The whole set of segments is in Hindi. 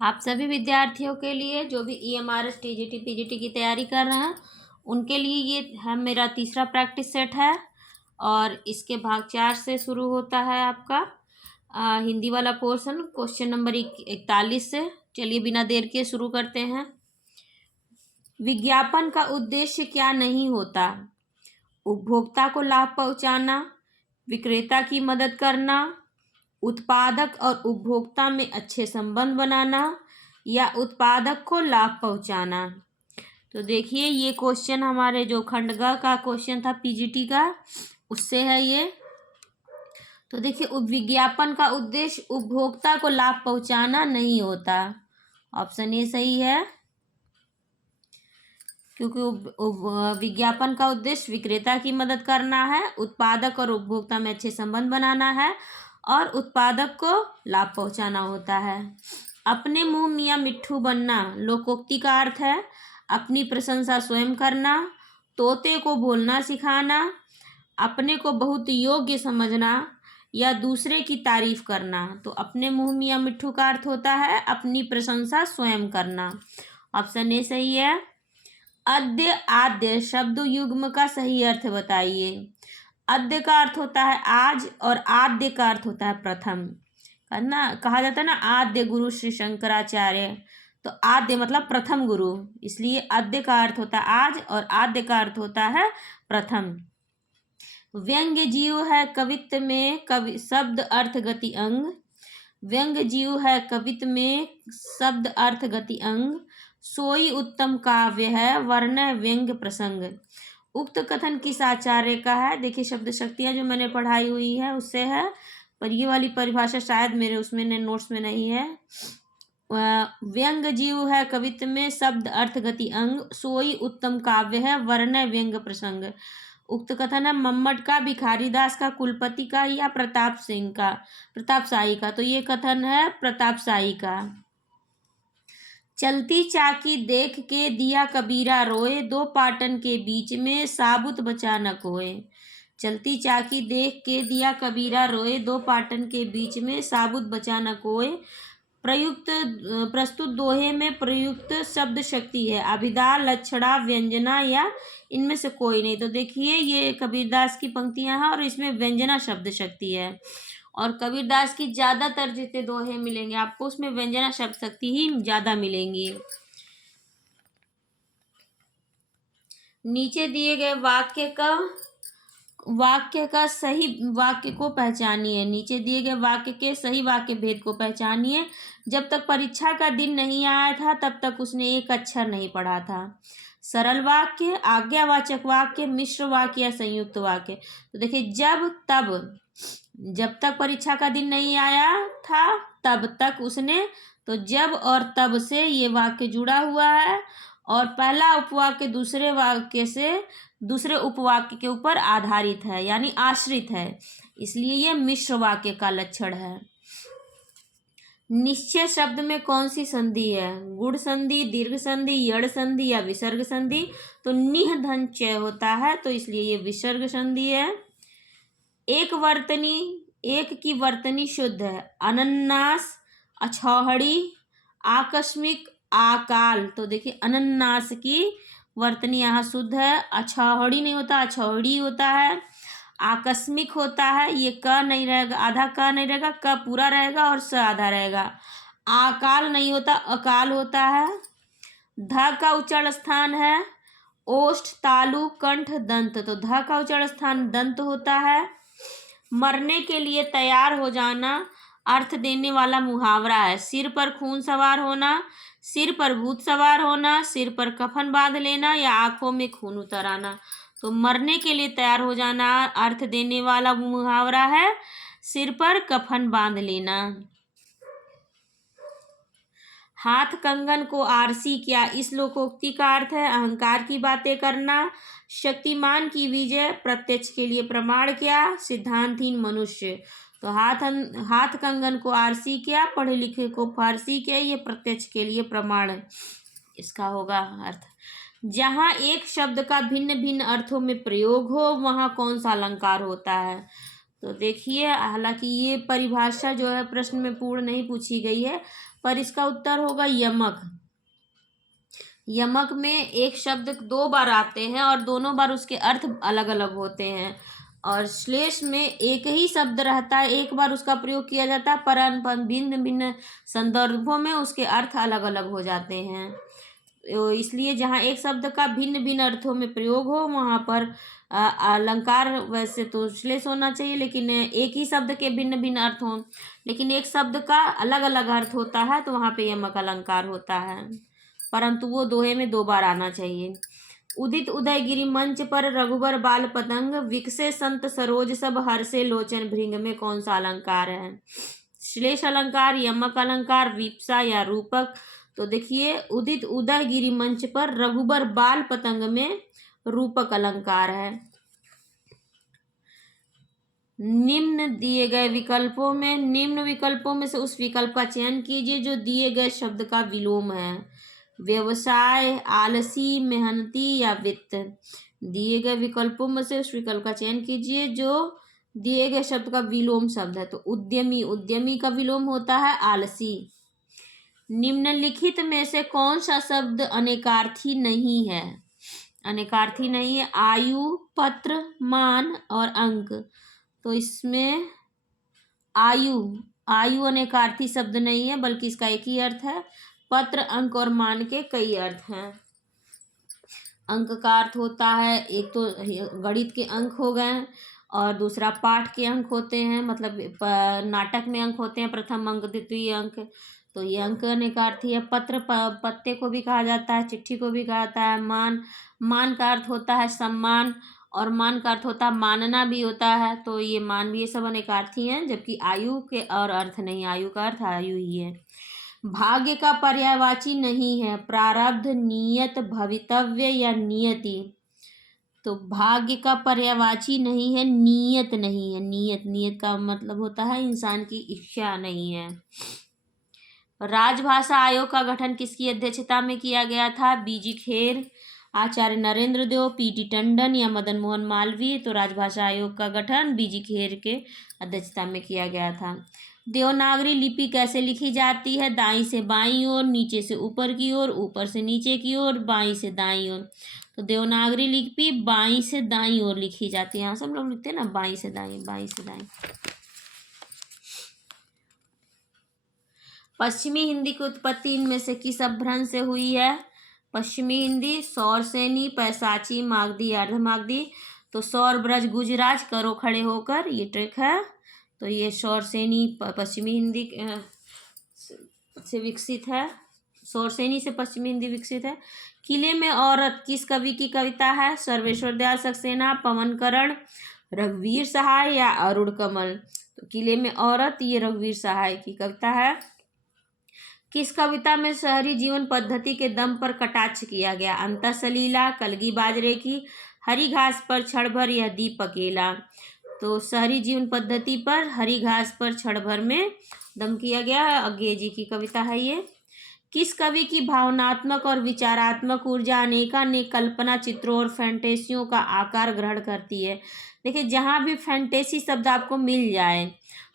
आप सभी विद्यार्थियों के लिए जो भी EMRS TGT PGT की तैयारी कर रहे हैं उनके लिए ये है मेरा तीसरा प्रैक्टिस सेट है और इसके भाग 4 से शुरू होता है आपका हिंदी वाला पोर्शन क्वेश्चन नंबर 41 से। चलिए बिना देर के शुरू करते हैं। विज्ञापन का उद्देश्य क्या नहीं होता? उपभोक्ता को लाभ पहुंचाना, विक्रेता की मदद करना, उत्पादक और उपभोक्ता में अच्छे संबंध बनाना या उत्पादक को लाभ पहुंचाना। तो देखिए ये क्वेश्चन हमारे जो खंडगा का क्वेश्चन था PGT का उससे है ये। तो देखिए विज्ञापन का उद्देश्य उपभोक्ता को लाभ पहुंचाना नहीं होता। ऑप्शन ए सही है, क्योंकि विज्ञापन का उद्देश्य विक्रेता की मदद करना है, उत्पादक और उपभोक्ता में अच्छे संबंध बनाना है और उत्पादक को लाभ पहुंचाना होता है। अपने मुंह मियाँ मिट्ठू बनना लोकोक्ति का अर्थ है अपनी प्रशंसा स्वयं करना, तोते को बोलना सिखाना, अपने को बहुत योग्य समझना या दूसरे की तारीफ करना। तो अपने मुंह मियाँ मिट्ठू का अर्थ होता है अपनी प्रशंसा स्वयं करना। ऑप्शन ए सही है। अद्य आद्य शब्द युग्म का सही अर्थ बताइए। अद्य का अर्थ होता है आज और आद्य का अर्थ होता है प्रथम। ना कहा जाता है ना आद्य गुरु श्री शंकराचार्य, तो आद्य मतलब प्रथम गुरु, इसलिए अद्य का अर्थ होता है आज और आद्य का अर्थ होता है प्रथम। व्यंग्य जीव है कवित्व में कवि शब्द अर्थ गति अंग। व्यंग्य जीव है कवित्व में शब्द अर्थ गति अंग, सोई उत्तम काव्य है वर्ण व्यंग्य प्रसंग। उक्त कथन किस आचार्य का है? देखिए शब्द शक्तियाँ जो मैंने पढ़ाई हुई है उससे है, पर ये वाली परिभाषा शायद मेरे उसमें नोट्स में नहीं है। व्यंग्य जीव है कवित्व में शब्द अर्थ गति अंग, सोई उत्तम काव्य है वर्ण व्यंग्य प्रसंग। उक्त कथन है मम्मट का, भिखारीदास का, कुलपति का या प्रताप शाही का? तो ये कथन है प्रताप शाही का। चलती चाकी देख के दिया कबीरा रोए, दो पाटन के बीच में साबुत बचा न कोय। चलती चाकी देख के दिया कबीरा रोए, दो पाटन के बीच में साबुत बचा न कोय। प्रस्तुत दोहे में प्रयुक्त शब्द शक्ति है अभिधा, लक्षणा, व्यंजना या इनमें से कोई नहीं। तो देखिए ये कबीरदास की पंक्तियां हैं और इसमें व्यंजना शब्द शक्ति है और कबीरदास की ज़्यादातर जितने दोहे मिलेंगे आपको उसमें व्यंजना शब्द शक्ति ही ज़्यादा मिलेंगी। नीचे दिए गए वाक्य का सही वाक्य को पहचानिए। नीचे दिए गए वाक्य के सही वाक्य भेद को पहचानिए। जब तक परीक्षा का दिन नहीं आया था तब तक उसने एक अक्षर नहीं पढ़ा था। सरल वाक्य, आज्ञावाचक वाक्य, मिश्र वाक्य या संयुक्त वाक्य? तो देखिए जब तक परीक्षा का दिन नहीं आया था तब तक उसने, तो जब और तब से ये वाक्य जुड़ा हुआ है और पहला उपवाक्य दूसरे वाक्य से दूसरे उपवाक्य के ऊपर आधारित है यानी आश्रित है, इसलिए ये मिश्र वाक्य का लक्षण है। निश्चय शब्द में कौन सी संधि है? गुण संधि, दीर्घ संधि, यड़ संधि या विसर्ग संधि? तो निह धन चय होता है, तो इसलिए ये विसर्ग संधि है। एक की वर्तनी शुद्ध है अनन्नास, अछौहड़ी, आकस्मिक, आकाल। तो देखिए अनन्नास की वर्तनी यहाँ शुद्ध है, अछौहड़ी नहीं होता अछौहड़ी होता है, आकस्मिक होता है ये क नहीं रहेगा, आधा क नहीं रहेगा, क पूरा रहेगा और स आधा रहेगा। आकाल नहीं होता अकाल होता है। ध का उच्चारण स्थान है ओष्ठ, तालु, कंठ, दंत, तो ध का उच्चारण स्थान दंत होता है। मरने के लिए तैयार हो जाना अर्थ देने वाला मुहावरा है। सिर पर खून सवार होना, सिर पर भूत सवार होना, सिर पर कफन बांध लेना या आंखों में खून उतर आना। तो मरने के लिए तैयार हो जाना अर्थ देने वाला मुहावरा है सिर पर कफन बांध लेना। हाथ कंगन को आरसी क्या? इस लोकोक्ति का अर्थ है अहंकार की बातें करना, शक्तिमान की विजय, प्रत्यक्ष के लिए प्रमाण क्या? सिद्धांतहीन मनुष्य। तो हाथ कंगन को आरसी क्या, पढ़े लिखे को फारसी क्या, ये प्रत्यक्ष के लिए प्रमाण इसका होगा अर्थ। जहाँ एक शब्द का भिन्न भिन्न अर्थों में प्रयोग हो वहाँ कौन सा अलंकार होता है? तो देखिए हालांकि ये परिभाषा जो है प्रश्न में पूर्ण नहीं पूछी गई है, पर इसका उत्तर होगा यमक। यमक में एक शब्द दो बार आते हैं और दोनों बार उसके अर्थ अलग अलग होते हैं। और श्लेष में एक ही शब्द रहता है, एक बार उसका प्रयोग किया जाता है, पर भिन्न भिन्न संदर्भों में उसके अर्थ अलग अलग हो जाते हैं। इसलिए जहाँ एक शब्द का भिन्न भिन्न अर्थों में प्रयोग हो वहाँ पर अलंकार, वैसे तो श्लेष होना चाहिए, लेकिन एक ही शब्द के भिन्न भिन्न अर्थ हों, लेकिन एक शब्द का अलग अलग अर्थ होता है तो वहाँ पे यमक अलंकार होता है, परंतु वो दोहे में दो बार आना चाहिए। उदित उदयगिरि मंच पर रघुबर बाल पतंग, विकसे संत सरोज सब हर्षे लोचन भृंग में कौन सा अलंकार है? श्लेष अलंकार, यमक अलंकार, विप्सा या रूपक? तो देखिए, उदित उदयगिरि मंच पर रघुबर बाल पतंग में रूपक अलंकार है। निम्न विकल्पों में से उस विकल्प का चयन कीजिए जो दिए गए शब्द का विलोम है। व्यवसाय, आलसी, मेहनती या वित्त? दिए गए विकल्पों में से उस विकल्प का चयन कीजिए जो दिए गए शब्द का विलोम शब्द है। तो उद्यमी का विलोम होता है आलसी। निम्नलिखित में से कौन सा शब्द अनेकार्थी नहीं है? अनेकार्थी नहीं है। आयु, पत्र, मान और अंक। तो इसमें आयु अनेकार्थी शब्द नहीं है, बल्कि इसका एक ही अर्थ है। पत्र, अंक और मान के कई अर्थ हैं। अंक का अर्थ होता है, एक तो गणित के अंक हो गए और दूसरा पाठ के अंक होते हैं, मतलब नाटक में अंक होते हैं, प्रथम अंक, द्वितीय अंक, तो ये अंक अनेकार्थी है। पत्र पत्ते को भी कहा जाता है, चिट्ठी को भी कहा जाता है। मान का अर्थ होता है सम्मान, और मान का अर्थ होता है मानना भी होता है, तो ये मान भी, ये सब अनेकार्थी हैं, जबकि आयु के और अर्थ नहीं, आयु का अर्थ आयु ही है। भाग्य का पर्यायवाची नहीं है, प्रारब्ध, नियत, भवितव्य या नियति? तो भाग्य का पर्यायवाची नहीं है, नियत नहीं है। नियत का मतलब होता है इंसान की इच्छा नहीं है। राजभाषा आयोग का गठन किसकी अध्यक्षता में किया गया था? बीजी खेर, आचार्य नरेंद्र देव, पीटी टंडन या मदन मोहन मालवीय? तो राजभाषा आयोग का गठन बीजी खेर के अध्यक्षता में किया गया था। देवनागरी लिपि कैसे लिखी जाती है? दाईं से बाईं ओर, नीचे से ऊपर की ओर, ऊपर से नीचे की ओर, बाईं से दाईं ओर। तो देवनागरी लिपि बाईं से दाईं ओर लिखी जाती है। यहाँ सब लोग लिखते हैं ना, बाईं से दाईं, बाईं से दाईं। पश्चिमी हिंदी की उत्पत्ति इनमें से किस अपभ्रंश से हुई है? पश्चिमी हिंदी, सौरसेनी, पैसाची, मागधी, अर्धमागधी? तो सौर, ब्रज, गुजराज, करो खड़े होकर, ये ट्रिक है। तो ये सौरसेनी पश्चिमी हिंदी से विकसित है, सौरसेनी से पश्चिमी हिंदी विकसित है। किले में औरत किस कवि की कविता है? सर्वेश्वर दयाल सक्सेना, पवन करण, रघुवीर सहाय या अरुण कमल? तो किले में औरत ये रघुवीर सहाय की कविता है। किस कविता में शहरी जीवन पद्धति के दम पर कटाक्ष किया गया? अंतःसलीला, कलगी बाजरे की, हरी घास पर क्षण भर या दीप अकेला? तो शहरी जीवन पद्धति पर हरी घास पर क्षण भर में दम किया गया है, अज्ञे जी की कविता है ये। किस कवि की भावनात्मक और विचारात्मक ऊर्जा अनेकानेक कल्पना चित्रों और फैंटेसियों का आकार ग्रहण करती है? देखिए, जहाँ भी फैंटेसी शब्द आपको मिल जाए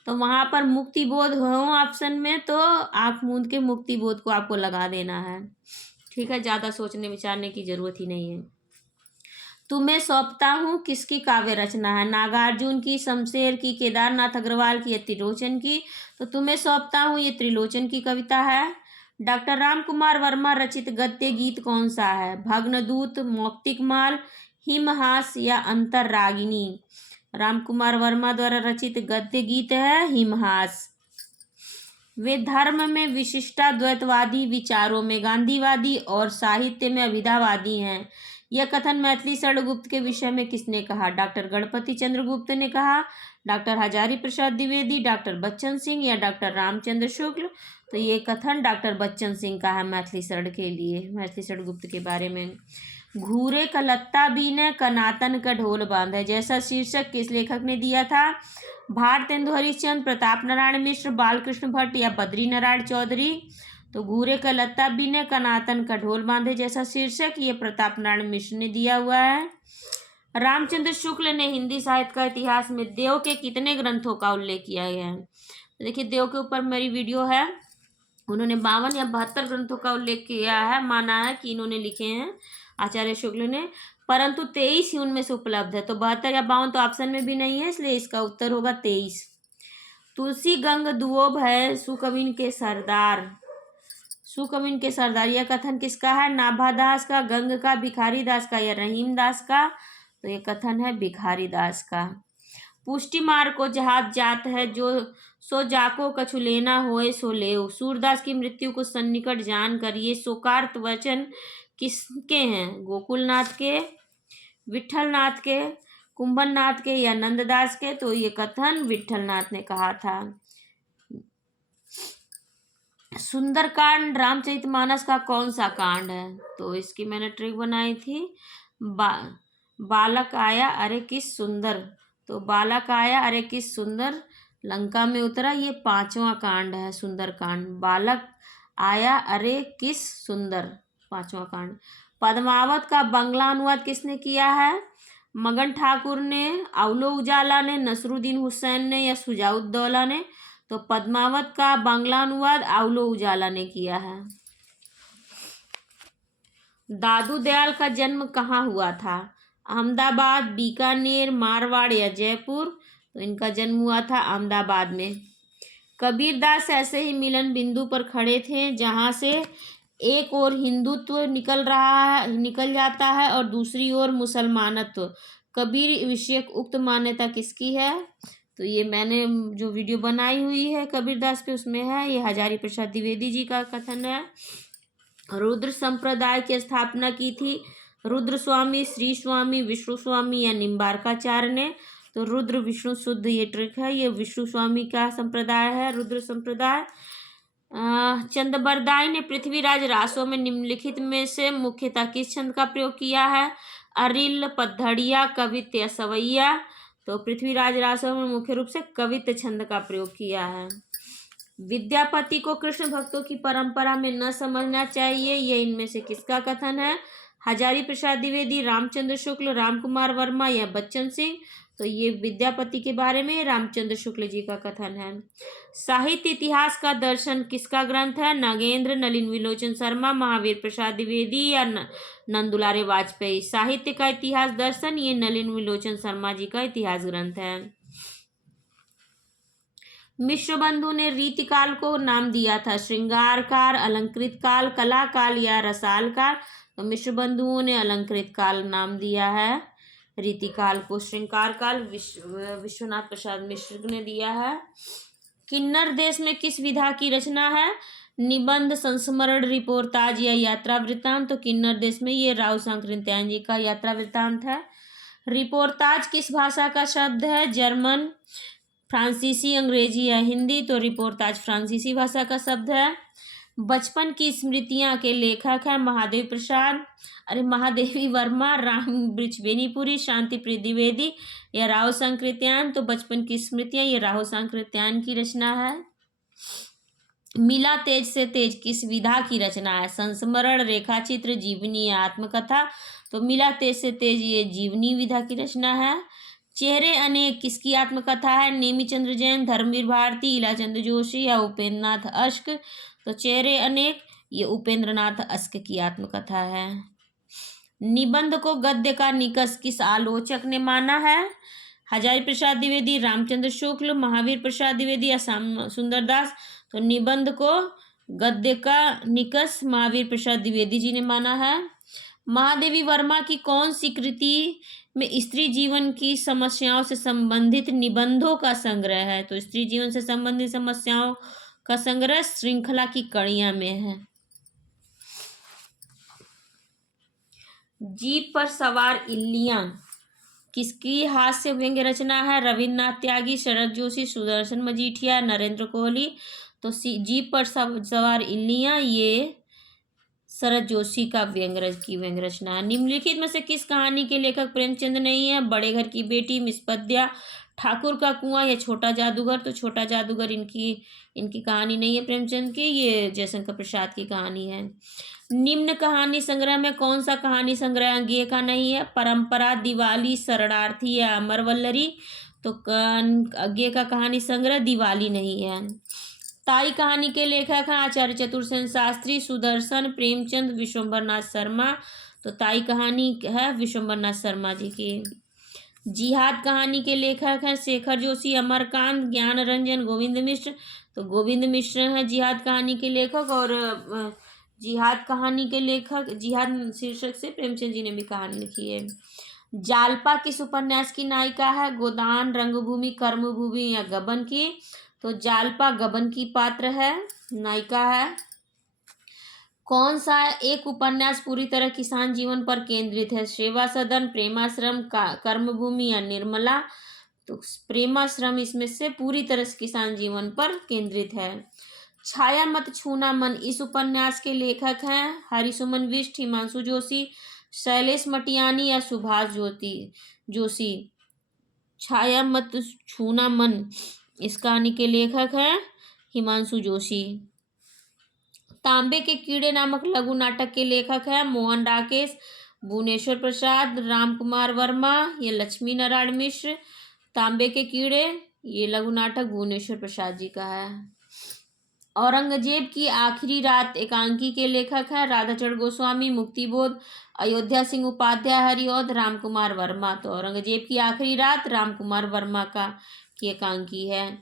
तो वहाँ पर मुक्ति बोध हो ऑप्शन में, तो आँख मूंद के मुक्ति बोध को आपको लगा देना है। ठीक है, ज़्यादा सोचने विचारने की जरूरत ही नहीं है। तुम्हें सौंपता हूँ किसकी काव्य रचना है? नागार्जुन की, शमशेर की, केदारनाथ अग्रवाल की या त्रिलोचन की? तो तुम्हें सौंपता हूँ ये त्रिलोचन की कविता है। डॉक्टर राम कुमार वर्मा रचित गद्य गीत कौन सा है? भग्नदूत, मौक्तिकमाल, हिमहास या अंतररागिनी? राम कुमार वर्मा द्वारा रचित गद्य गीत है हिमहास। वे धर्म में विशिष्टाद्वैतवादी, विचारों में गांधीवादी और साहित्य में अभिधावादी हैं। यह कथन मैथिली शरण गुप्त के विषय में किसने कहा? डॉक्टर गणपति चंद्र गुप्त ने कहा, डॉक्टर हजारी प्रसाद द्विवेदी, डॉक्टर बच्चन सिंह या डॉक्टर रामचंद्र शुक्ल? तो ये कथन डॉक्टर बच्चन सिंह का है मैथिली शरण के लिए, मैथिली शरण गुप्त के बारे में। घूरे का लत्ता बीने, कनातन का ढोल बांधे, जैसा शीर्षक किस लेखक ने दिया था? भारतेंदु हरिश्चंद्र, प्रताप नारायण मिश्र, बालकृष्ण भट्ट या बद्री नारायण चौधरी? तो घूरे का लत्ता बीने, कनातन का ढोल बांधे जैसा शीर्षक ये प्रताप नारायण मिश्र ने दिया हुआ है। रामचंद्र शुक्ल ने हिंदी साहित्य का इतिहास में देव के कितने ग्रंथों का उल्लेख किया गया है? देखिए, देव के ऊपर मेरी वीडियो है, उन्होंने 52 या 72 ग्रंथों का उल्लेख किया है, माना है कि इन्होंने लिखे हैं आचार्य शुक्ल ने, परंतु 23 ही उनमें से उपलब्ध है। तो 72 या 52 तो ऑप्शन में भी नहीं है, इसलिए इसका उत्तर होगा 23। तुलसी गंग दुओ है सुकविन के सरदार। सुकविन के सरदार, यह कथन किसका है? नाभादास का, गंग का, भिखारी दास का या रहीम दास का? तो ये कथन है भिखारी दास का। पुष्टि मार्ग को जहाज जात है, जो सो जाको कछु लेना होए सो लेओ। सूरदास की मृत्यु को सन्निकट जान कर ये शोकार्त वचन किसके हैं? गोकुलनाथ के, विठलनाथ के, कुंभलनाथ के या नंददास के? तो ये कथन विठलनाथ ने कहा था। सुंदरकांड रामचरितमानस का कौन सा कांड है? तो इसकी मैंने ट्रिक बनाई थी। बालक आया अरे किस सुंदर, तो बालक आया अरे किस सुंदर लंका में उतरा, ये 5वां कांड है सुंदरकांड। बालक आया अरे किस सुंदर, 5वां कांड। पद्मावत का बंगला अनुवाद किसने किया है? मगन ठाकुर ने, अवलो उजाला ने, नसरुद्दीन हुसैन ने या सुजाउद्दौला ने? तो पद्मावत का बांग्ला अनुवाद अवलो उजाला ने किया है। दादू दयाल का जन्म कहाँ हुआ था? अहमदाबाद, बीकानेर, मारवाड़ या जयपुर? तो इनका जन्म हुआ था अहमदाबाद में। कबीरदास ऐसे ही मिलन बिंदु पर खड़े थे जहाँ से एक ओर हिंदुत्व निकल जाता है और दूसरी ओर मुसलमानत्व। कबीर विषयक उक्त मान्यता किसकी है? तो ये मैंने जो वीडियो बनाई हुई है कबीरदास पे उसमें है, ये हजारी प्रसाद द्विवेदी जी का कथन है। रुद्र संप्रदाय की स्थापना की थी रुद्र स्वामी, श्री स्वामी, विष्णु स्वामी या निम्बारकाचार्य ने? तो रुद्र विष्णु शुद्ध ये ट्रिक है, ये विष्णु स्वामी का संप्रदाय है रुद्र संप्रदाय। चंद्रबरदाई ने पृथ्वीराज रासों में निम्नलिखित में से मुख्यतः किस छंद का प्रयोग किया है? अरिल, पद्धड़िया, कवित्त या सवैया? तो पृथ्वीराज रासों में मुख्य रूप से कवित्त छंद का प्रयोग किया है। विद्यापति को कृष्ण भक्तों की परंपरा में न समझना चाहिए, ये इनमें से किसका कथन है? हजारी प्रसाद द्विवेदी, रामचंद्र शुक्ल, रामकुमार वर्मा या बच्चन सिंह? तो ये विद्यापति के बारे में रामचंद्र शुक्ल जी का कथन है। साहित्य इतिहास का दर्शन किसका ग्रंथ है? नागेंद्र, नलिन विलोचन शर्मा, महावीर प्रसाद द्विवेदी या नंदुलारे वाजपेयी? साहित्य का इतिहास दर्शन ये नलिन विलोचन शर्मा जी का इतिहास ग्रंथ है। मिश्र बंधु ने रीतिकाल को नाम दिया था श्रृंगार काल, अलंकृत काल, कला काल या रसाल काल? तो मिश्र बंधुओं ने अलंकृत काल नाम दिया है रीतिकाल को। श्रृंगार काल विश्वनाथ प्रसाद मिश्र ने दिया है। किन्नर देश में किस विधा की रचना है? निबंध, संस्मरण, रिपोर्टाज या यात्रा वृत्तांत? तो किन्नर देश में ये राव सांकृत्यायन जी का यात्रा वृत्तांत है। रिपोर्टाज किस भाषा का शब्द है? जर्मन, फ्रांसीसी, अंग्रेजी या हिंदी? तो रिपोर्टाज फ्रांसीसी भाषा का शब्द है। बचपन की स्मृतियां के लेखक है महादेव प्रसाद, अरे महादेवी वर्मा, राम वृक्ष बेनीपुरी, शांति प्रिय द्विवेदी या राव सांकृत्यायन? तो बचपन की स्मृतियां ये राव सांकृत्यायन की रचना है। मिला तेज से तेज किस विधा की रचना है? संस्मरण, रेखाचित्र, जीवनी या आत्मकथा? तो मिला तेज से तेज ये जीवनी विधा की रचना है। चेहरे अनेक किसकी आत्मकथा है? नेमीचंद्र जैन, धर्मवीर भारती, इलाचंद्र जोशी या उपेंद्रनाथ अश्क? तो चेहरे अनेक ये उपेंद्रनाथ अश्क की आत्मकथा है। निबंध को गद्य का निकष किस आलोचक ने माना है? हजारी प्रसाद द्विवेदी, रामचंद्र शुक्ल, महावीर प्रसाद द्विवेदी या श्याम सुंदर दास? तो निबंध को गद्य का निकष महावीर प्रसाद द्विवेदी जी ने माना है। महादेवी वर्मा की कौन सी कृति में स्त्री जीवन की समस्याओं से संबंधित निबंधों का संग्रह है? तो स्त्री जीवन से संबंधित समस्याओं का संग्रह श्रृंखला की कड़ियां में है। जीप पर सवार इल्लियां किसकी हास्य व्यंग्य रचना है? रविन्द्रनाथ त्यागी, शरद जोशी, सुदर्शन मजीठिया, नरेंद्र कोहली? तो जीप पर सवार इल्लियां ये शरद जोशी का व्यंग्य रचना। निम्नलिखित में से किस कहानी के लेखक प्रेमचंद नहीं है? बड़े घर की बेटी, मिसपद्या, ठाकुर का कुआं या छोटा जादूगर? तो छोटा जादूगर इनकी कहानी नहीं है प्रेमचंद की, ये जयशंकर प्रसाद की कहानी है। निम्न कहानी संग्रह में कौन सा कहानी संग्रह अंगिए का नहीं है? परंपरा, दिवाली, शरणार्थी या अमरवल्लरी? तो अंगिए का कहानी संग्रह दिवाली नहीं है। ताई कहानी के लेखक हैं आचार्य चतुरसेन शास्त्री, सुदर्शन, प्रेमचंद, विश्वंभर नाथ शर्मा। तो ताई कहानी है विश्वंभर नाथ शर्मा जी की। जिहाद कहानी के लेखक हैं शेखर जोशी, अमरकांत, ज्ञान रंजन, गोविंद मिश्र। तो गोविंद मिश्र हैं जिहाद कहानी के लेखक। और जिहाद कहानी के लेखक, जिहाद शीर्षक से प्रेमचंद जी ने भी कहानी लिखी है। जालपा किस उपन्यास की नायिका है? गोदान, रंगभूमि, कर्मभूमि या गबन की? तो जालपा गबन की पात्र है, नायिका है। कौन सा एक उपन्यास पूरी तरह किसान जीवन पर केंद्रित है? सेवा सदन, प्रेमाश्रम, कर्मभूमि या निर्मला? तो प्रेमाश्रम इसमें से पूरी तरह से किसान जीवन पर केंद्रित है। छाया मत छूना मन इस उपन्यास के लेखक हैं हरिसुमन बिष्ट, हिमांशु जोशी, शैलेश मटियानी या सुभाष जोशी। छाया मत छूना मन इस कहानी के लेखक हैं हिमांशु जोशी। तांबे के कीड़े नामक लघु नाटक के लेखक हैं मोहन राकेश, भुवनेश्वर प्रसाद, रामकुमार वर्मा या लक्ष्मी नारायण मिश्र। तांबे के कीड़े ये लघु नाटक भुवनेश्वर प्रसाद जी का है। औरंगजेब की आखिरी रात एकांकी के लेखक हैं राधाचरण गोस्वामी, मुक्तिबोध, अयोध्या सिंह उपाध्याय, हरिऔध, रामकुमार वर्मा। तो औरंगजेब की आखिरी रात रामकुमार वर्मा की एकांकी है।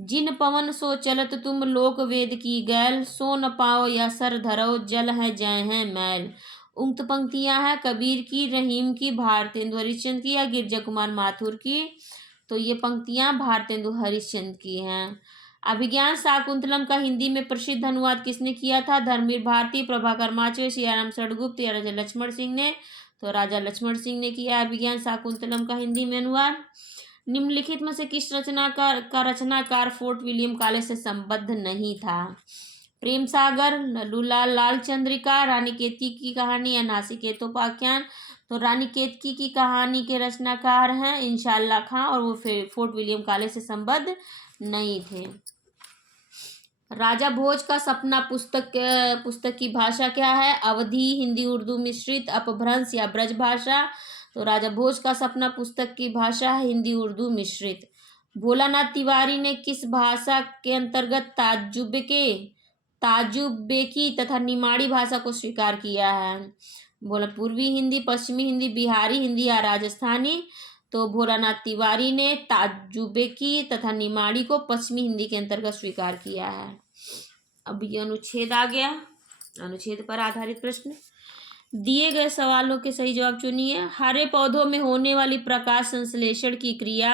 जिन पवन सो चलत तुम लोक वेद की गैल, सो न पाओ या सर धरो जल है जय है मैल। उक्त पंक्तियां हैं कबीर की, रहीम की, भारतेंदु हरिश्चंद्र की या गिरजा कुमार माथुर की? तो ये पंक्तियां भारतेंदु हरिश्चंद्र की हैं। अभिज्ञान शाकुंतलम का हिंदी में प्रसिद्ध अनुवाद किसने किया था? धर्मवीर भारती, प्रभाकर माचवे, सियाराम शरणगुप्त या राजा लक्ष्मण सिंह ने? तो राजा लक्ष्मण सिंह ने किया अभिज्ञान शाकुंतलम का हिंदी में अनुवाद। निम्नलिखित में से किस रचनाकार फोर्ट विलियम कॉलेज से संबद्ध नहीं था? प्रेम सागर, लल्लूलाल, लाल चंद्रिका, रानी केतकी की कहानी या नासिकेतोपाख्यान? तो रानी केतकी की कहानी के रचनाकार हैं इंशाअल्लाह खां और वो फोर्ट विलियम कॉलेज से संबद्ध नहीं थे। राजा भोज का सपना पुस्तक की भाषा क्या है? अवधी, हिंदी उर्दू मिश्रित, अपभ्रंश या ब्रज भाषा? तो राजा भोज का सपना पुस्तक की भाषा है हिंदी उर्दू मिश्रित। भोलानाथ तिवारी ने किस भाषा के अंतर्गत ताजुबेकी तथा निमाड़ी भाषा को स्वीकार किया है? बोला पूर्वी हिंदी, पश्चिमी हिंदी, बिहारी हिंदी या राजस्थानी? तो भोलानाथ तिवारी ने ताजुबेकी तथा निमाड़ी को पश्चिमी हिंदी के अंतर्गत स्वीकार किया है। अब ये अनुच्छेद आ गया, अनुच्छेद पर आधारित प्रश्न। दिए गए सवालों के सही जवाब चुनिए। हरे पौधों में होने वाली प्रकाश संश्लेषण की क्रिया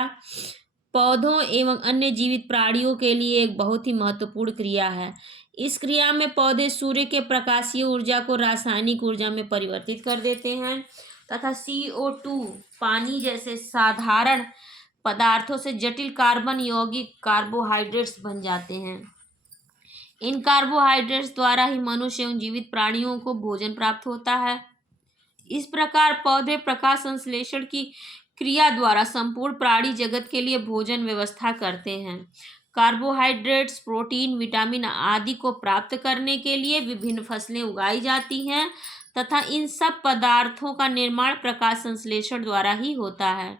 पौधों एवं अन्य जीवित प्राणियों के लिए एक बहुत ही महत्वपूर्ण क्रिया है। इस क्रिया में पौधे सूर्य के प्रकाशीय ऊर्जा को रासायनिक ऊर्जा में परिवर्तित कर देते हैं तथा CO2 पानी जैसे साधारण पदार्थों से जटिल कार्बन यौगिक कार्बोहाइड्रेट्स बन जाते हैं। इन कार्बोहाइड्रेट्स द्वारा ही मनुष्य एवं जीवित प्राणियों को भोजन प्राप्त होता है। इस प्रकार पौधे प्रकाश संश्लेषण की क्रिया द्वारा संपूर्ण प्राणी जगत के लिए भोजन व्यवस्था करते हैं। कार्बोहाइड्रेट्स, प्रोटीन, विटामिन आदि को प्राप्त करने के लिए विभिन्न फसलें उगाई जाती हैं तथा इन सब पदार्थों का निर्माण प्रकाश संश्लेषण द्वारा ही होता है।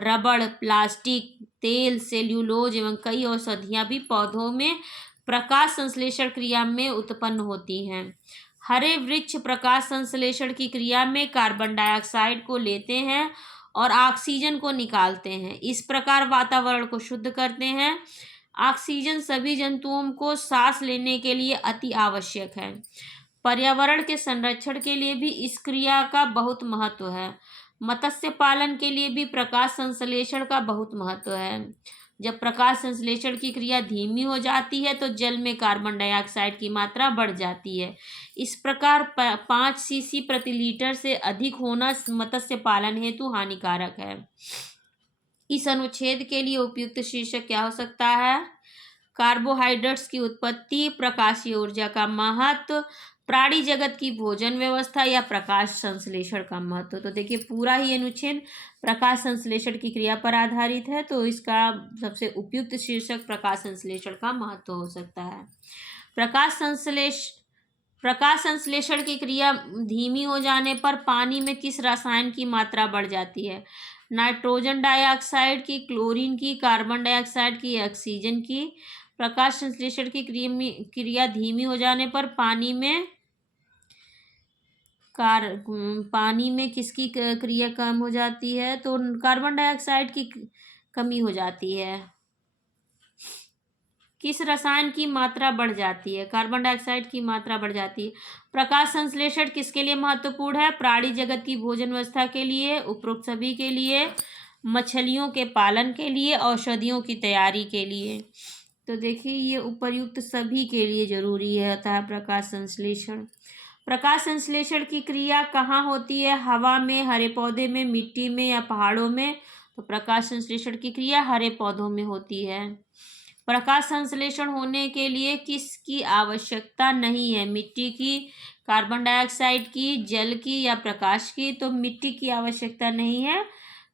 रबड़, प्लास्टिक, तेल, सेल्यूलोज एवं कई औषधियां भी पौधों में प्रकाश संश्लेषण क्रिया में उत्पन्न होती हैं। हरे वृक्ष प्रकाश संश्लेषण की क्रिया में कार्बन डाइऑक्साइड को लेते हैं और ऑक्सीजन को निकालते हैं। इस प्रकार वातावरण को शुद्ध करते हैं। ऑक्सीजन सभी जंतुओं को सांस लेने के लिए अति आवश्यक है। पर्यावरण के संरक्षण के लिए भी इस क्रिया का बहुत महत्व है। मत्स्य पालन के लिए भी प्रकाश संश्लेषण का बहुत महत्व है। जब प्रकाश संश्लेषण की क्रिया धीमी हो जाती है तो जल में कार्बन डाइऑक्साइड की मात्रा बढ़ जाती है। इस प्रकार 5 cc प्रति लीटर से अधिक होना मत्स्य पालन हेतु हानिकारक है। इस अनुच्छेद के लिए उपयुक्त शीर्षक क्या हो सकता है? कार्बोहाइड्रेट्स की उत्पत्ति, प्रकाशीय ऊर्जा का महत्व, प्राणी जगत की भोजन व्यवस्था या प्रकाश संश्लेषण का महत्व। तो देखिए पूरा ही अनुच्छेद प्रकाश संश्लेषण की क्रिया पर आधारित है, तो इसका सबसे उपयुक्त शीर्षक प्रकाश संश्लेषण का महत्व हो सकता है। प्रकाश संश्लेषण की क्रिया धीमी हो जाने पर पानी में किस रसायन की मात्रा बढ़ जाती है? नाइट्रोजन डाइऑक्साइड की, क्लोरीन की, कार्बन डाइऑक्साइड की, ऑक्सीजन की? प्रकाश संश्लेषण की क्रिया धीमी हो जाने पर पानी में किसकी क्रिया कम हो जाती है? तो कार्बन डाइऑक्साइड की कमी हो जाती है। किस रसायन की मात्रा बढ़ जाती है? कार्बन डाइऑक्साइड की मात्रा बढ़ जाती है। प्रकाश संश्लेषण किसके लिए महत्वपूर्ण है? प्राणी जगत की भोजन व्यवस्था के लिए, उपरोक्त सभी के लिए, मछलियों के पालन के लिए, औषधियों की तैयारी के लिए। तो देखिए ये उपर्युक्त सभी के लिए जरूरी है होता है प्रकाश संश्लेषण। प्रकाश संश्लेषण की क्रिया कहाँ होती है? हवा में, हरे पौधे में, मिट्टी में या पहाड़ों में? तो प्रकाश संश्लेषण की क्रिया हरे पौधों में होती है। प्रकाश संश्लेषण होने के लिए किसकी आवश्यकता नहीं है? मिट्टी की, कार्बन डाइऑक्साइड की, जल की या प्रकाश की? तो मिट्टी की आवश्यकता नहीं है,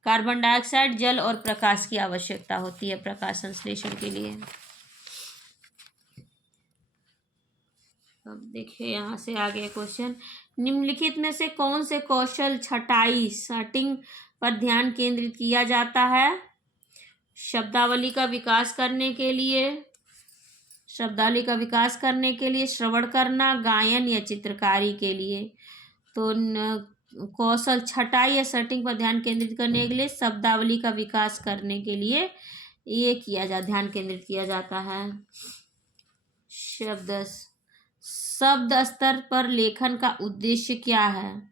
कार्बन डाइऑक्साइड, जल और प्रकाश की आवश्यकता होती है प्रकाश संश्लेषण के लिए। अब देखिए यहाँ से आगे क्वेश्चन, निम्नलिखित में से कौन से कौशल छटाई सॉर्टिंग पर ध्यान केंद्रित किया जाता है? शब्दावली का विकास करने के लिए, श्रवण करना, गायन या चित्रकारी के लिए? तो कौशल छटाई या सॉर्टिंग पर ध्यान केंद्रित करने के लिए, शब्दावली का विकास करने के लिए ये ध्यान केंद्रित किया जाता है। शब्द स्तर पर लेखन का उद्देश्य क्या है?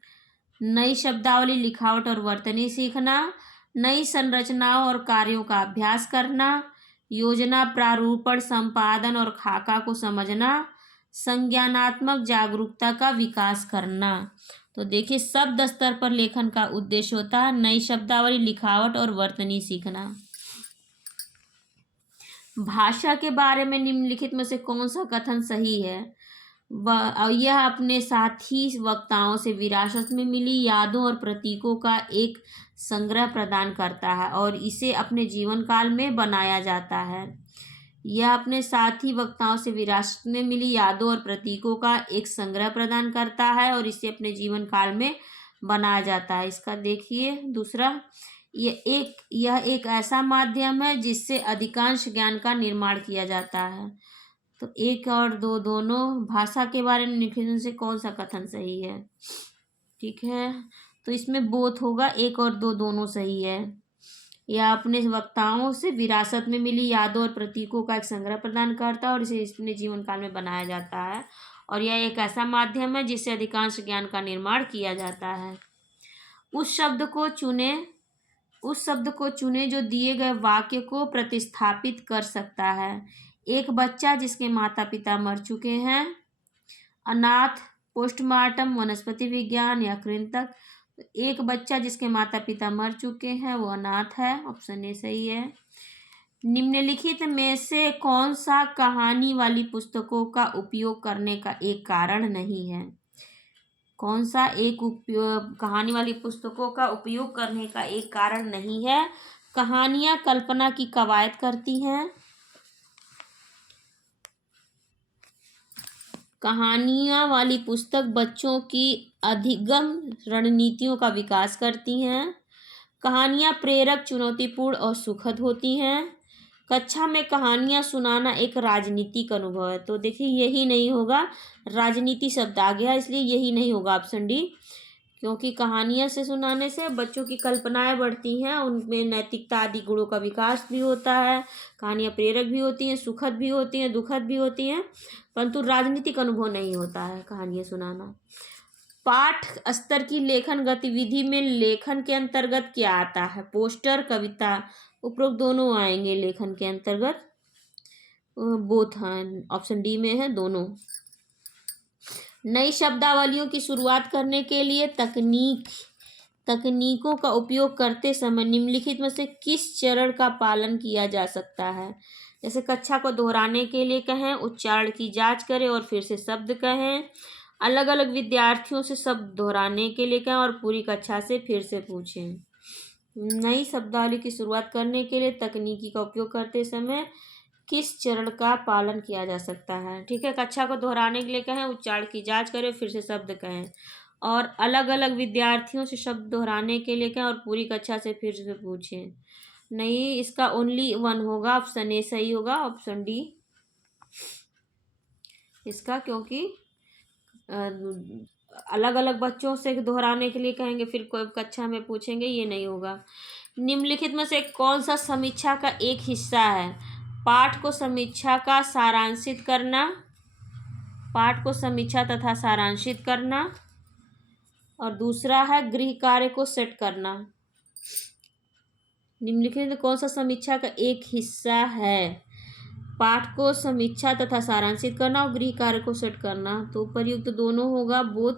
नई शब्दावली, लिखावट और वर्तनी सीखना, नई संरचनाओं और कार्यों का अभ्यास करना, योजना, प्रारूपण, संपादन और खाका को समझना, संज्ञानात्मक जागरूकता का विकास करना। तो देखिए शब्द स्तर पर लेखन का उद्देश्य होता है नई शब्दावली, लिखावट और वर्तनी सीखना। भाषा के बारे में निम्नलिखित में से कौन सा कथन सही है? यह अपने साथी वक्ताओं से विरासत में मिली यादों और प्रतीकों का एक संग्रह प्रदान करता है और इसे अपने जीवन काल में बनाया जाता है। यह अपने साथी वक्ताओं से विरासत में मिली यादों और प्रतीकों का एक संग्रह प्रदान करता है और इसे अपने जीवन काल में बनाया जाता है। इसका देखिए दूसरा, यह एक ऐसा माध्यम है जिससे अधिकांश ज्ञान का निर्माण किया जाता है। तो एक और दो दोनों भाषा के बारे में निम्नलिखित से कौन सा कथन सही है? ठीक है, तो इसमें बोथ होगा, एक और दो दोनों सही है। यह अपने वक्ताओं से विरासत में मिली यादों और प्रतीकों का एक संग्रह प्रदान करता है और इसे अपने जीवन काल में बनाया जाता है और यह एक ऐसा माध्यम है जिससे अधिकांश ज्ञान का निर्माण किया जाता है। उस शब्द को चुने जो दिए गए वाक्य को प्रतिस्थापित कर सकता है। एक बच्चा जिसके माता पिता मर चुके हैं, अनाथ, पोस्टमार्टम, वनस्पति विज्ञान या कृंतक। एक बच्चा जिसके माता पिता मर चुके हैं वो अनाथ है, ऑप्शन ए सही है। निम्नलिखित में से कौन सा कहानी वाली पुस्तकों का उपयोग करने का एक कारण नहीं है? कौन सा कहानी वाली पुस्तकों का उपयोग करने का एक कारण नहीं है? कहानियां कल्पना की कवायद करती हैं, कहानियां वाली पुस्तक बच्चों की अधिगम रणनीतियों का विकास करती हैं, कहानियां प्रेरक, चुनौतीपूर्ण और सुखद होती हैं, कक्षा में कहानियां सुनाना एक राजनीतिक अनुभव है। तो देखिए यही नहीं होगा, राजनीति शब्द आ गया इसलिए यही नहीं होगा ऑप्शन डी, क्योंकि कहानियां से सुनाने से बच्चों की कल्पनाएं बढ़ती हैं, उनमें नैतिकता आदि गुणों का विकास भी होता है। कहानियां प्रेरक भी होती हैं, सुखद भी होती हैं, दुखद भी होती हैं, परंतु राजनीतिक अनुभव नहीं होता है कहानियां सुनाना। पाठ स्तर की लेखन गतिविधि में लेखन के अंतर्गत क्या आता है? पोस्टर, कविता, उपरोक्त दोनों आएंगे लेखन के अंतर्गत, बोथ हैं, ऑप्शन डी में है दोनों। नई शब्दावलियों की शुरुआत करने के लिए तकनीकों का उपयोग करते समय निम्नलिखित में से किस चरण का पालन किया जा सकता है? जैसे कक्षा को दोहराने के लिए कहें, उच्चारण की जांच करें और फिर से शब्द कहें, अलग अलग विद्यार्थियों से शब्द दोहराने के लिए कहें और पूरी कक्षा से फिर से पूछें। नई शब्दावली की शुरुआत करने के लिए तकनीकी का उपयोग करते समय किस चरण का पालन किया जा सकता है? ठीक है, कक्षा को दोहराने के लिए कहें, उच्चारण की जांच करें, फिर से शब्द कहें और अलग अलग विद्यार्थियों से शब्द दोहराने के लिए कहें और पूरी कक्षा से फिर से पूछें। नहीं, इसका ओनली वन होगा, ऑप्शन ए सही होगा, ऑप्शन डी। इसका, क्योंकि अलग अलग बच्चों से दोहराने के लिए कहेंगे, फिर कोई कक्षा में पूछेंगे, ये नहीं होगा। निम्नलिखित में से कौन सा समीक्षा का एक हिस्सा है? पाठ को समीक्षा का सारांशित करना, पाठ को समीक्षा तथा सारांशित करना, और दूसरा है गृह कार्य को सेट करना। निम्नलिखित में कौन सा समीक्षा का एक हिस्सा है? पाठ को समीक्षा तथा सारांशित करना और गृह कार्य को सेट करना। तो उपयुक्त दोनों होगा, बोथ।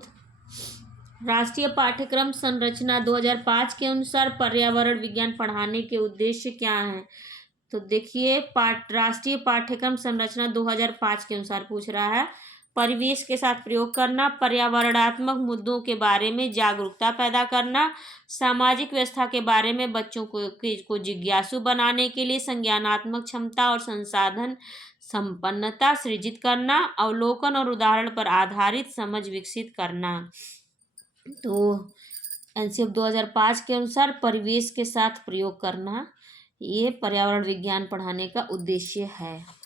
राष्ट्रीय पाठ्यक्रम संरचना 2005 के अनुसार पर्यावरण विज्ञान पढ़ाने के उद्देश्य क्या हैं? तो देखिए, राष्ट्रीय पाठ्यक्रम संरचना 2005 के अनुसार पूछ रहा है। परिवेश के साथ प्रयोग करना, पर्यावरणात्मक मुद्दों के बारे में जागरूकता पैदा करना, सामाजिक व्यवस्था के बारे में बच्चों को जिज्ञासु बनाने के लिए संज्ञानात्मक क्षमता और संसाधन संपन्नता सृजित करना, अवलोकन और उदाहरण पर आधारित समझ विकसित करना। तो एनसीएफ 2005 के अनुसार परिवेश के साथ प्रयोग करना, ये पर्यावरण विज्ञान पढ़ाने का उद्देश्य है।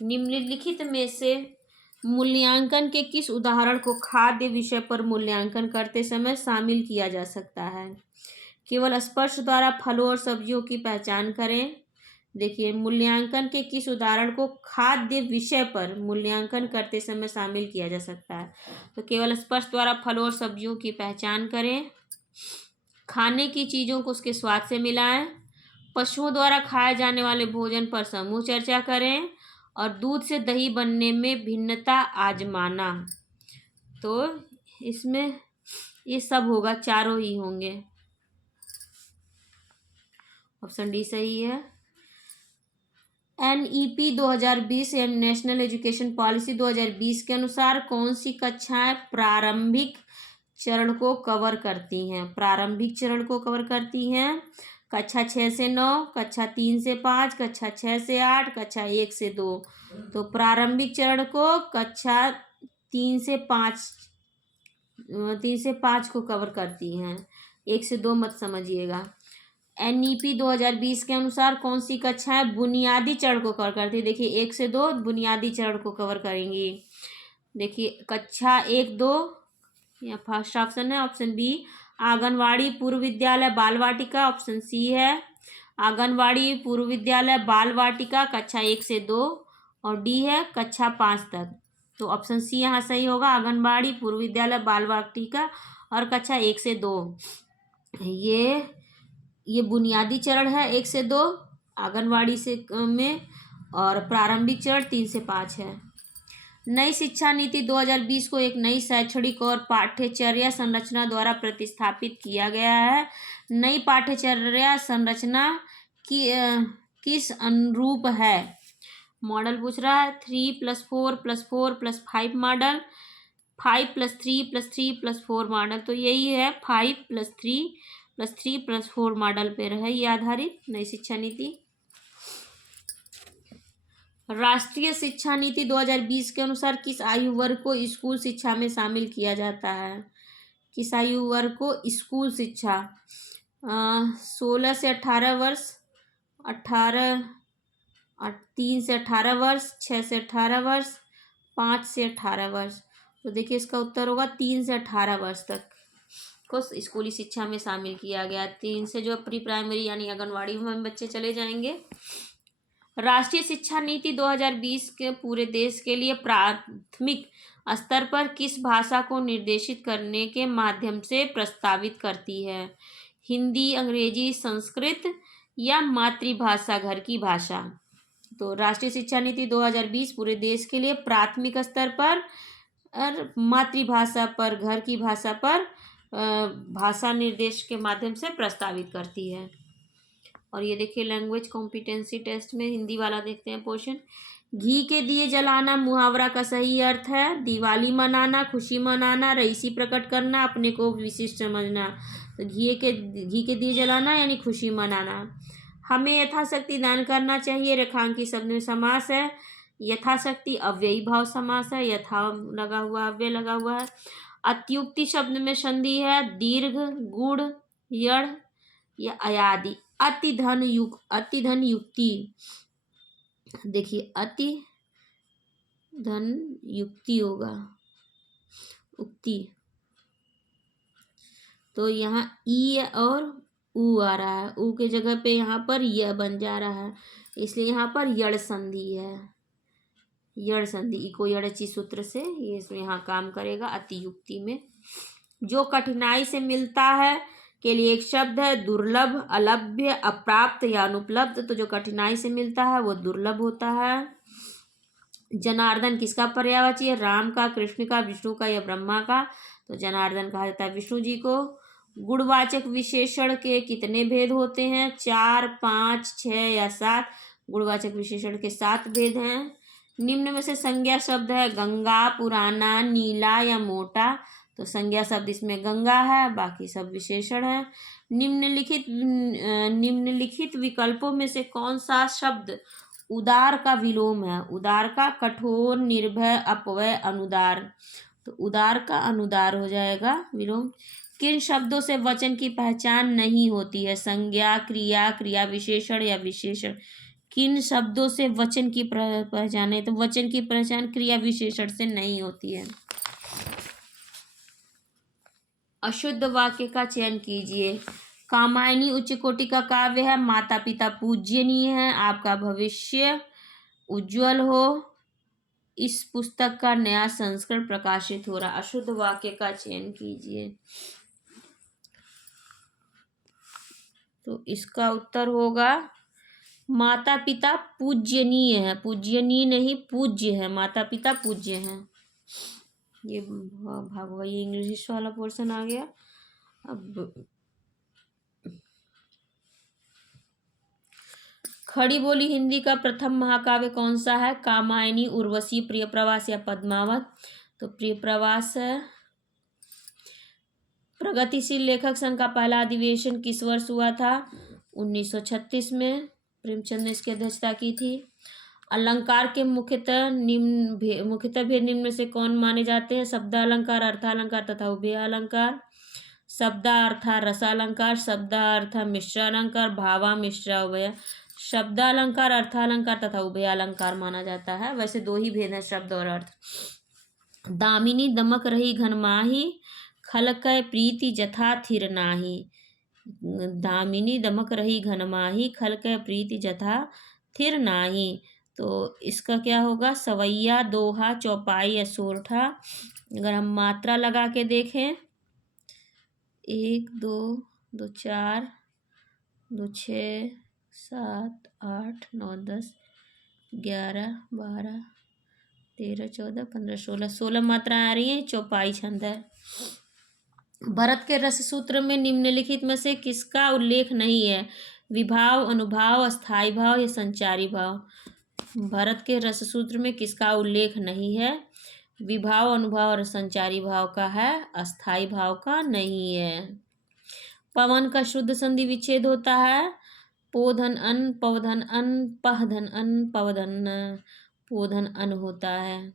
निम्नलिखित में से मूल्यांकन के किस उदाहरण को खाद्य विषय पर मूल्यांकन करते समय शामिल किया जा सकता है? केवल स्पर्श द्वारा फलों और सब्जियों की पहचान करें। देखिए, मूल्यांकन के किस उदाहरण को खाद्य विषय पर मूल्यांकन करते समय शामिल किया जा सकता है? तो केवल स्पर्श द्वारा फलों और सब्जियों की पहचान करें, खाने की चीज़ों को उसके स्वाद से मिलाएं, पशुओं द्वारा खाए जाने वाले भोजन पर समूह चर्चा करें, और दूध से दही बनने में भिन्नता आजमाना। तो इसमें ये सब होगा, चारों ही होंगे। ऑप्शन डी सही है। NEP 2020 या नेशनल एजुकेशन पॉलिसी 2020 के अनुसार कौन सी कक्षाएं प्रारंभिक चरण को कवर करती हैं? प्रारंभिक चरण को कवर करती हैं कक्षा 6 से 9, कक्षा 3 से 5, कक्षा 6 से 8, कक्षा 1 से 2। तो प्रारंभिक चरण को कक्षा 3 से 5 को कवर करती हैं, 1 से 2 मत समझिएगा। NEP 2020 के अनुसार कौन सी कक्षाएं बुनियादी चरण को कवर करती है? देखिए, 1 से 2 बुनियादी चरण को कवर करेंगी। देखिए, कक्षा 1, 2, या फर्स्ट ऑप्शन है, ऑप्शन बी आंगनवाड़ी, पूर्व विद्यालय, बाल वाटिका। ऑप्शन सी है आंगनवाड़ी, पूर्व विद्यालय, बाल वाटिका, कक्षा 1 से 2, और डी है कक्षा 5 तक। तो ऑप्शन सी यहाँ सही होगा, आंगनवाड़ी, पूर्व विद्यालय, बाल वाटिका और कक्षा 1 से 2। ये बुनियादी चरण है 1 से 2 आंगनवाड़ी से में, और प्रारंभिक चरण 3 से 5 है। नई शिक्षा नीति 2020 को एक नई शैक्षणिक और पाठ्यचर्या संरचना द्वारा प्रतिस्थापित किया गया है। नई पाठ्यचर्या संरचना की किस अनुरूप है? मॉडल पूछ रहा है 3+4+4+5 मॉडल, 5+3+3+4 मॉडल। तो यही है 5+3+3+4 मॉडल पर है ये आधारित नई शिक्षा नीति। राष्ट्रीय शिक्षा नीति 2020 के अनुसार किस आयु वर्ग को स्कूल शिक्षा में शामिल किया जाता है? किस आयु वर्ग को स्कूल शिक्षा? 16 से 18 वर्ष, 3 से 18 वर्ष, 6 से 18 वर्ष, 5 से 18 वर्ष। तो देखिए, इसका उत्तर होगा 3 से 18 वर्ष तक को स्कूली शिक्षा में शामिल किया गया। 3 से जो प्री प्राइमरी यानी आंगनवाड़ी में बच्चे चले जाएंगे। राष्ट्रीय शिक्षा नीति 2020 के पूरे देश के लिए प्राथमिक स्तर पर किस भाषा को निर्देशित करने के माध्यम से प्रस्तावित करती है? हिंदी, अंग्रेजी, संस्कृत या मातृभाषा, घर की भाषा? तो राष्ट्रीय शिक्षा नीति 2020 पूरे देश के लिए प्राथमिक स्तर पर और मातृभाषा पर, घर की भाषा पर भाषा निर्देश के माध्यम से प्रस्तावित करती है। और ये देखिए, लैंग्वेज कॉम्पिटेंसी टेस्ट में हिंदी वाला देखते हैं क्वेश्चन। घी के दिए जलाना मुहावरा का सही अर्थ है? दिवाली मनाना, खुशी मनाना, रईसी प्रकट करना, अपने को विशिष्ट समझना। तो घी के दिए जलाना यानी खुशी मनाना। हमें यथाशक्ति दान करना चाहिए, रेखांकित शब्द में समास है। यथाशक्ति अव्ययी भाव समास है, यथा लगा हुआ, अव्यय लगा हुआ है। अत्युक्ति शब्द में संधि है, दीर्घ, गुड़, यड़ या अयादि। अति धन युक्ति देखिए अति धन युक्ति होगा, उक्ति, तो यहाँ ई और ऊ आ रहा है, ऊ के जगह पे यहाँ पर य बन जा रहा है, इसलिए यहाँ पर यड़ संधि है। यड़ संधि इको यड़ची सूत्र से ये इसमें यहाँ काम करेगा अति युक्ति में। जो कठिनाई से मिलता है के लिए एक शब्द है दुर्लभ, अलभ्य, अप्राप्त या अनुपलब्ध। तो जो कठिनाई से मिलता है वो दुर्लभ होता है। जनार्दन किसका पर्यायवाची है? राम का, कृष्ण का, विष्णु का या ब्रह्मा का? तो जनार्दन कहा जाता है विष्णु जी को। गुणवाचक विशेषण के कितने भेद होते हैं? 4, 5, 6 या 7। गुणवाचक विशेषण के 7 भेद हैं। निम्न में से संज्ञा शब्द है गंगा, पुराना, नीला या मोटा। तो संज्ञा शब्द इसमें गंगा है, बाकी सब विशेषण है। निम्नलिखित विकल्पों में से कौन सा शब्द उदार का विलोम है? उदार का कठोर, निर्भय, अपव्यय, अनुदार। तो उदार का अनुदार हो जाएगा विलोम। किन शब्दों से वचन की पहचान नहीं होती है? संज्ञा, क्रिया, क्रिया विशेषण या विशेषण। किन शब्दों से वचन की पहचान है? तो वचन की पहचान क्रिया विशेषण से नहीं होती है। अशुद्ध वाक्य का चयन कीजिए। कामायनी उच्च कोटि का काव्य है, माता पिता पूज्यनीय है, आपका भविष्य उज्जवल हो। इस पुस्तक का नया संस्करण प्रकाशित हो रहा। अशुद्ध वाक्य का चयन कीजिए। तो इसका उत्तर होगा माता पिता पूज्यनीय है, पूज्यनीय नहीं पूज्य है, माता पिता पूज्य हैं। ये भाग हुआ, ये इंग्लिश वाला पोर्शन आ गया। अब खड़ी बोली हिंदी का प्रथम महाकाव्य कौन सा है? कामायनी, उर्वशी, प्रियप्रवास या पद्मावत। तो प्रियप्रवास है। प्रगतिशील लेखक संघ का पहला अधिवेशन किस वर्ष हुआ था? 1936 में प्रेमचंद ने इसकी अध्यक्षता की थी। अलंकार के मुख्यतः भेद निम्न में से कौन माने जाते हैं? शब्दालंकार, अर्थालंकार तथा उभयालंकार। शब्दार्था रसालंकार, शब्दार्था मिश्रालंकार, भावा मिश्रा उभय। शब्दालंकार, अर्थालंकार तथा उभयालंकार माना जाता है। वैसे 2 ही भेद हैं, शब्द और अर्थ। दामिनी दमक रही घनमाही, खलकै प्रीति जथा थिर नाही। दामिनी दमक रही घनमाही, खलकै प्रीति जथा थिर नाही। तो इसका क्या होगा? सवैया, दोहा, चौपाई या सोरठा। अगर हम मात्रा लगा के देखें 1 2 2 4 2 6 7 8 9 10 11 12 13 14 15 16 16 मात्राएं आ रही हैं। चौपाई छंद है। भरत के रस सूत्र में निम्नलिखित में से किसका उल्लेख नहीं है? विभाव, अनुभाव, अस्थाई भाव या संचारी भाव। भरत के रस सूत्र में किसका उल्लेख नहीं है? विभाव, अनुभाव और संचारी भाव का है, अस्थाई भाव का नहीं है। पवन का शुद्ध संधि विच्छेद होता है पोधन अन, पवधन अन, पहधन अन, पवधन पोधन अन होता है।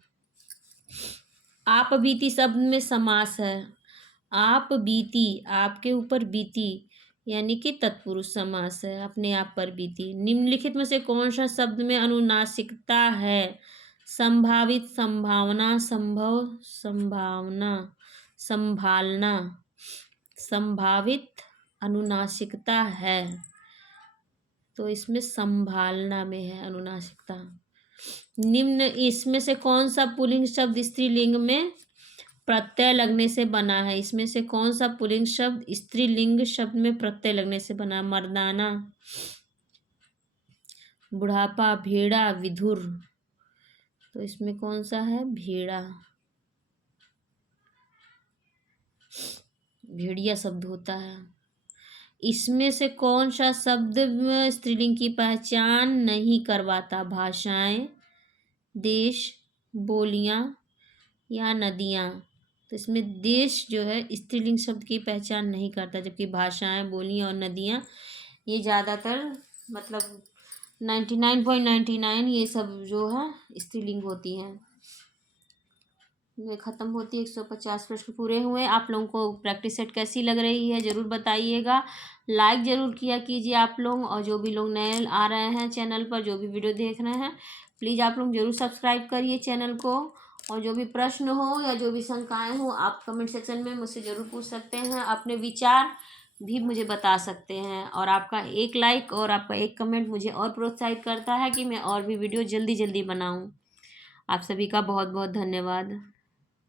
आप बीती शब्द में समास है। आप बीती, आपके ऊपर बीती यानी कि तत्पुरुष समास है, अपने आप पर बीती। निम्नलिखित में से कौन सा शब्द में अनुनासिकता है? संभावित, संभावना, संभव, संभावना, संभालना। संभावित अनुनासिकता है, तो इसमें संभालना में है अनुनासिकता। निम्न इसमें से कौन सा पुल्लिंग शब्द स्त्रीलिंग में प्रत्यय लगने से बना है? इसमें से कौन सा पुल्लिंग शब्द स्त्रीलिंग शब्द में प्रत्यय लगने से बना? मर्दाना, बुढ़ापा, भेड़ा, विधुर। तो इसमें कौन सा है? भेड़ा, भेड़िया शब्द होता है। इसमें से कौन सा शब्द स्त्रीलिंग की पहचान नहीं करवाता? भाषाएं, देश, बोलियां या नदियां। तो इसमें देश जो है स्त्रीलिंग शब्द की पहचान नहीं करता, जबकि भाषाएं, बोलियां और नदियां ये ज़्यादातर मतलब 99.99 ये सब जो है स्त्रीलिंग होती हैं। में ख़त्म होती है। 150 प्रश्न पूरे हुए। आप लोगों को प्रैक्टिस सेट कैसी लग रही है ज़रूर बताइएगा। लाइक ज़रूर किया कीजिए आप लोग, और जो भी लोग नए आ रहे हैं चैनल पर, जो भी वीडियो देख रहे हैं, प्लीज़ आप लोग ज़रूर सब्सक्राइब करिए चैनल को। और जो भी प्रश्न हो या जो भी शंकाएँ हो, आप कमेंट सेक्शन में मुझसे ज़रूर पूछ सकते हैं। अपने विचार भी मुझे बता सकते हैं, और आपका एक लाइक और आपका एक कमेंट मुझे और प्रोत्साहित करता है कि मैं और भी वीडियो जल्दी जल्दी बनाऊँ। आप सभी का बहुत बहुत धन्यवाद।